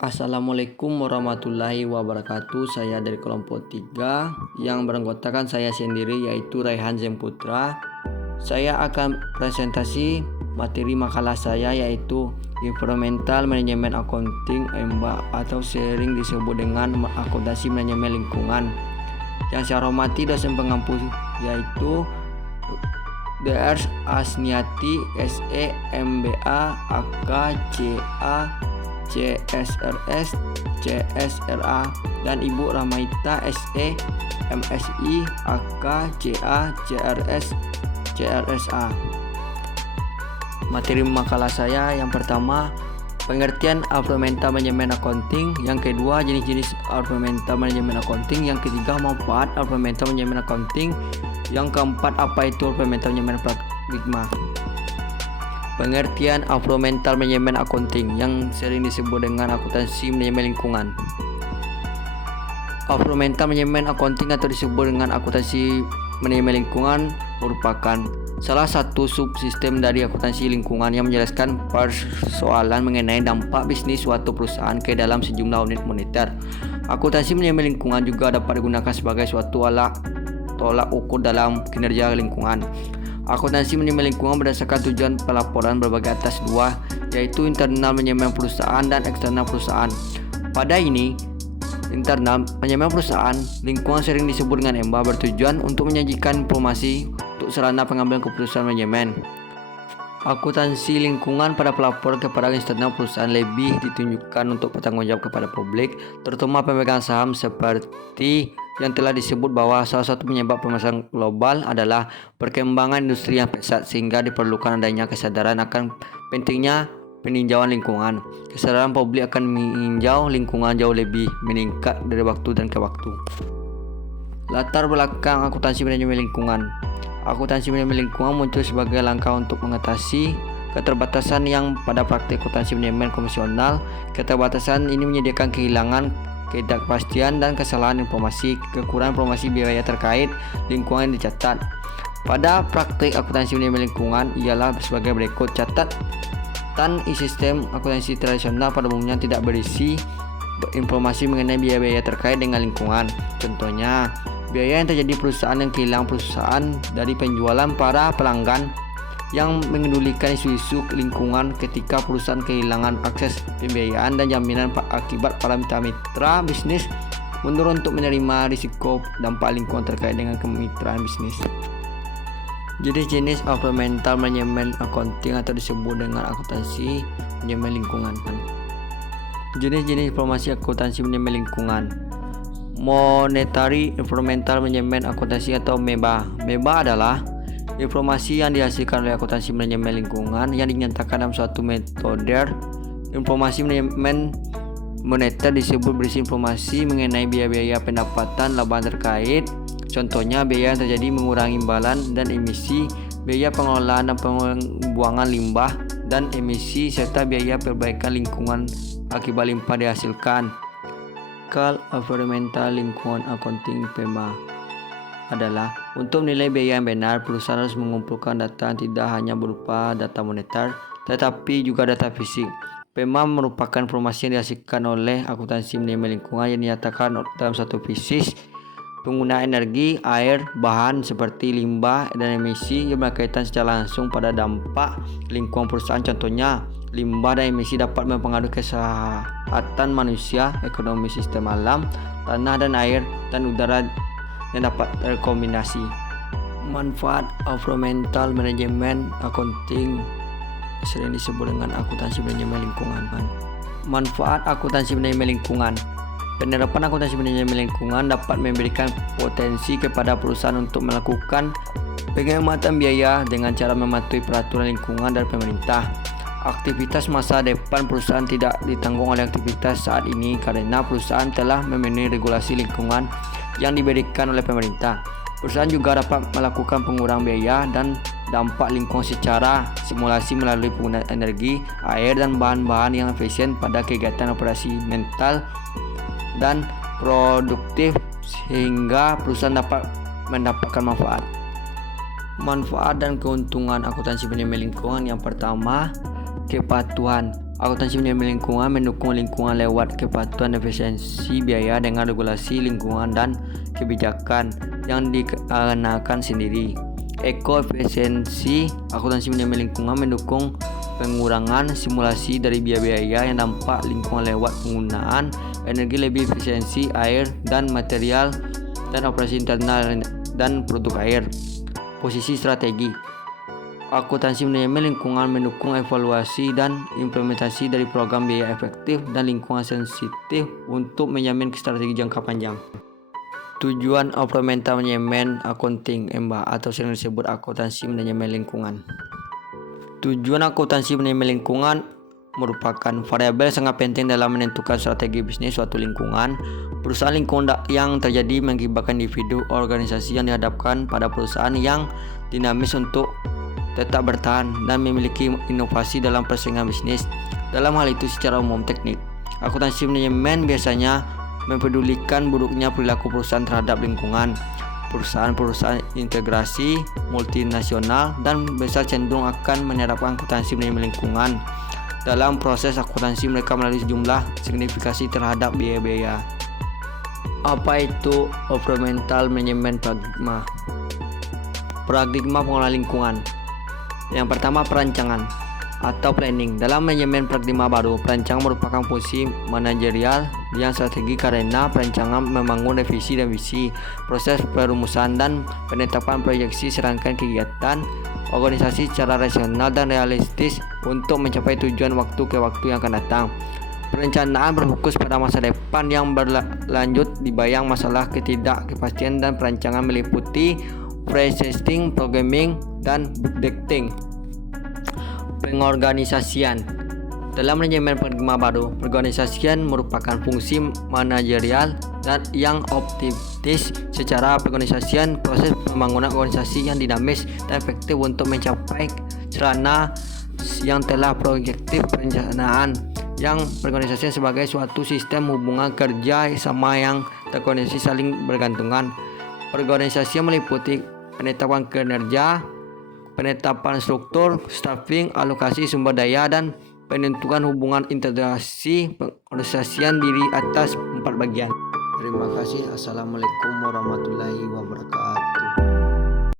Assalamualaikum warahmatullahi wabarakatuh. Saya dari kelompok 3 yang beranggotakan saya sendiri yaitu Raihan Zemputra. Saya akan presentasi materi makalah saya yaitu Environmental Management Accounting (EMBA) atau sering disebut dengan akuntansi manajemen lingkungan. Yang saya hormati dosen pengampu yaitu Drs. Asniati, SE, MBA, AK, CA, CSRS, CSRA, dan Ibu Rahmaita, SE, MSI, AK, CA, CRS, CRSA. Materi makalah saya yang pertama, pengertian Environmental Management Accounting. Yang kedua, jenis-jenis Environmental Management Accounting. Yang ketiga, manfaat Environmental Management Accounting. Yang keempat, apa itu Environmental Management Paradigma. Pengertian Environmental Management Accounting yang sering disebut dengan akuntansi manajemen lingkungan. Environmental Management Accounting atau disebut dengan akuntansi manajemen lingkungan merupakan salah satu subsistem dari akuntansi lingkungan yang menjelaskan persoalan mengenai dampak bisnis suatu perusahaan ke dalam sejumlah unit moneter. Akuntansi manajemen lingkungan juga dapat digunakan sebagai suatu alat tolak ukur dalam kinerja lingkungan. Akuntansi manajemen lingkungan berdasarkan tujuan pelaporan berbagai atas dua, yaitu internal manajemen perusahaan dan eksternal perusahaan. Pada ini, internal manajemen perusahaan lingkungan sering disebut dengan EMBA, bertujuan untuk menyajikan informasi untuk sarana pengambilan keputusan manajemen. Akuntansi lingkungan pada pelapor kepada eksternal perusahaan lebih ditunjukkan untuk bertanggung jawab kepada publik, terutama pemegang saham, seperti yang telah disebut bahwa salah satu penyebab permasalahan global adalah perkembangan industri yang pesat, sehingga diperlukan adanya kesadaran akan pentingnya peninjauan lingkungan. Kesadaran publik akan meninjau lingkungan jauh lebih meningkat dari waktu dan ke waktu. Latar belakang akuntansi manajemen lingkungan. Akuntansi manajemen lingkungan muncul sebagai langkah untuk mengatasi keterbatasan yang pada praktik akuntansi manajemen konvensional. Keterbatasan ini menyediakan kehilangan ketidakpastian dan kesalahan informasi, kekurangan informasi biaya terkait lingkungan yang dicatat. Pada praktik akuntansi manajemen lingkungan ialah sebagai berikut. Catatan sistem akuntansi tradisional pada umumnya tidak berisi informasi mengenai biaya-biaya terkait dengan lingkungan. Contohnya, biaya yang terjadi perusahaan yang kehilangan perusahaan dari penjualan para pelanggan, yang mengedulikan isu-isu lingkungan ketika perusahaan kehilangan akses pembiayaan dan jaminan akibat para mitra bisnis mundur untuk menerima risiko dampak lingkungan terkait dengan kemitraan bisnis. Jenis-jenis Environmental Management Accounting atau disebut dengan akuntansi manajemen lingkungan. Jenis-jenis informasi akuntansi manajemen lingkungan. Monetary Environmental Management Accountancy atau MEBA. MEBA adalah informasi yang dihasilkan oleh akuntansi manajemen lingkungan yang dinyatakan dalam suatu metode. Informasi manajemen moneter disebut berisi informasi mengenai biaya-biaya pendapatan laba terkait. Contohnya, biaya yang terjadi mengurangi imbalan dan emisi, biaya pengelolaan dan pembuangan limbah dan emisi, serta biaya perbaikan lingkungan akibat limbah dihasilkan. Environmental Lingkungan Accounting (PEMA) adalah untuk menilai biaya yang benar, perusahaan harus mengumpulkan data yang tidak hanya berupa data moneter, tetapi juga data fisik. PEMA merupakan informasi yang dihasilkan oleh akuntansi manajemen lingkungan yang dinyatakan dalam satu fisik penggunaan energi, air, bahan seperti limbah dan emisi yang berkaitan secara langsung pada dampak lingkungan perusahaan. Contohnya, limbah dan emisi dapat mempengaruhi kesehatan manusia, ekonomi sistem alam, tanah dan air, dan udara yang dapat terkombinasi. Manfaat Environmental Management Accounting sering disebut dengan akuntansi manajemen lingkungan. Manfaat akuntansi manajemen lingkungan. Penerapan akuntansi manajemen lingkungan dapat memberikan potensi kepada perusahaan untuk melakukan penghematan biaya dengan cara mematuhi peraturan lingkungan dari pemerintah. Aktivitas masa depan perusahaan tidak ditanggung oleh aktivitas saat ini karena perusahaan telah memenuhi regulasi lingkungan yang diberikan oleh pemerintah. Perusahaan juga dapat melakukan pengurangan biaya dan dampak lingkungan secara simulasi melalui penggunaan energi, air, dan bahan-bahan yang efisien pada kegiatan operasi mental dan produktif, sehingga perusahaan dapat mendapatkan manfaat. Manfaat dan keuntungan akuntansi manajemen lingkungan. Yang pertama, kepatuhan. Akuntansi manajemen lingkungan mendukung lingkungan lewat kepatuhan efisiensi biaya dengan regulasi lingkungan dan kebijakan yang dikenakan sendiri. Ekoefisiensi akuntansi manajemen lingkungan mendukung pengurangan simulasi dari biaya-biaya yang dampak lingkungan lewat penggunaan energi lebih efisiensi air dan material dan operasi internal dan produk air. Posisi strategi akuntansi manajemen lingkungan mendukung evaluasi dan implementasi dari program biaya efektif dan lingkungan sensitif untuk menjamin strategi jangka panjang. Tujuan operasional manajemen accounting (EMBA) atau sering disebut akuntansi manajemen lingkungan. Tujuan akuntansi manajemen lingkungan merupakan variabel sangat penting dalam menentukan strategi bisnis suatu lingkungan. Perusahaan lingkungan yang terjadi mengakibatkan individu organisasi yang dihadapkan pada perusahaan yang dinamis untuk tetap bertahan dan memiliki inovasi dalam persaingan bisnis. Dalam hal itu secara umum teknik, akuntansi manajemen biasanya mempedulikan buruknya perilaku perusahaan terhadap lingkungan. Perusahaan-perusahaan integrasi multinasional dan besar cenderung akan menerapkan akuntansi manajemen lingkungan. Dalam proses akuntansi mereka melalui sejumlah signifikasi terhadap biaya-biaya. Apa itu operasional manajemen paradigma? Paradigma pengelolaan lingkungan. Yang pertama, perancangan atau planning. Dalam manajemen paradigma baru, perancangan merupakan fungsi manajerial yang strategi karena perancangan membangun visi dan misi, proses perumusan dan penetapan proyeksi serangkaian kegiatan organisasi secara rasional dan realistis untuk mencapai tujuan waktu ke waktu yang akan datang. Perencanaan berfokus pada masa depan yang berlanjut dibayang masalah ketidakpastian dan perancangan meliputi pre-existing, programming, dan budgeting. Pengorganisasian. Dalam manajemen paradigma baru, pengorganisasian merupakan fungsi manajerial dan yang optimis. Secara pengorganisasian, proses pembangunan organisasi yang dinamis dan efektif untuk mencapai sarana yang telah proyektif perencanaan yang pengorganisasian sebagai suatu sistem hubungan kerja sama yang terkoordinasi saling bergantungan. Pengorganisasian meliputi penetapan kinerja, penetapan struktur, staffing, alokasi sumber daya, dan penentuan hubungan integrasi pengorganisasian diri atas 4 bagian. Terima kasih. Assalamualaikum warahmatullahi wabarakatuh.